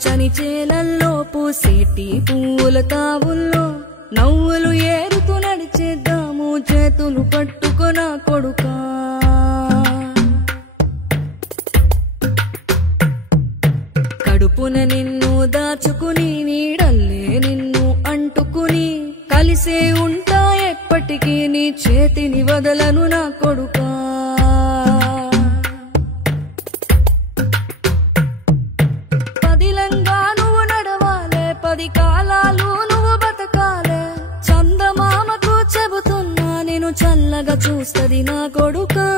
పచ్చని చేలల్లో పూసేటి పూల తావుల్లో నవ్వులు ఏరుతూ నడిచేద్దాము చేతులు పట్టుకొన కొడుకా కడుపున నిన్ను దాచుకుని నీడల్లే నిన్ను అంటుకుని కలిసే ఉంటా ఎప్పటికీ నీ చేతిని వదలను నా కొడుకా పదిలంగా నువ్వు నడవాలే 10 కాలాలు నువ్వు బతకాలే చందమామకు చెబుతున్నా నేను చల్లగా చూస్తది నా కొడుకా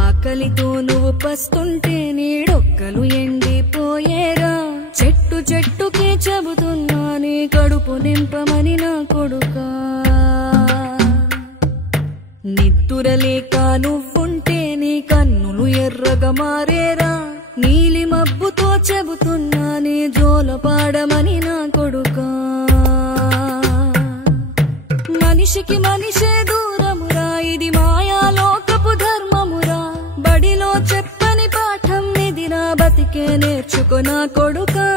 ఆకలితో నువ్వు పస్తుంటే నీడొక్కలు ఎండిపోయేరా చెట్టు చెట్టుకే చెబుతున్నా నీ కడుపు నింపమని నా కొడుకా నిద్దురలేక నువ్వుంటే నీ కన్నులు ఎర్రగా మారేరా నీలి మబ్బుతో చెబుతున్నా నీ జోల పాడమని నా కొడుకా మనిషికి మనిషే దూరమురా ఇది మాయాలోకపు ధర్మమురా బడిలో చెప్పని పాఠం ఇదిరా బతికే నేర్చుకో నా కొడుకా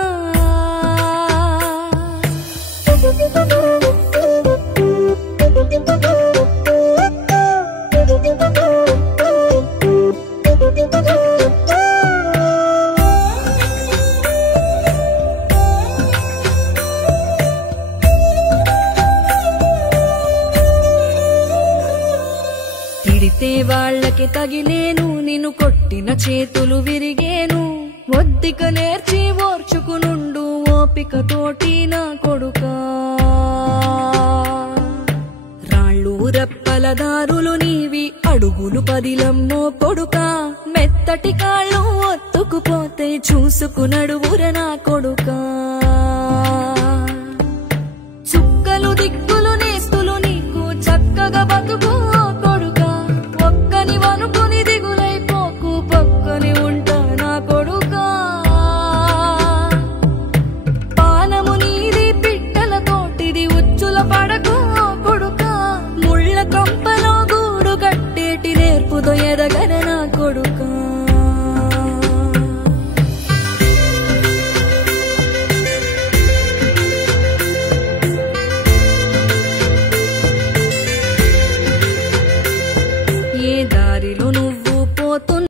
తిడితే వాళ్ళకి తగిలేను నిన్ను కొట్టిన చేతులు విరిగేను ఒద్దిక నేర్చి ఓర్చుకునుండు ఓపిక తోటి నా కొడుకా రాళ్ళు రప్పల దారులు నీవి అడుగులు పదిలమ్మో కొడుకా మెత్తటి కాళ్ళు ఒత్తుకుపోతే చూసుకునడువుర నా కొడుకా చుక్కలు దిక్కులు నేస్తులు నీకు చక్కగా బతుకు కొడుకా ఒక్కని వనుకుని దిగులైపోకు పక్కని ఉంటా నా కొడుకా పానము నీది పిట్టల తోటిది ఉచ్చుల పడకు కొడుకా ముళ్ళ కంపలో గూడు కట్టేటి నేర్పుతో ఎదగర నా కొడుకా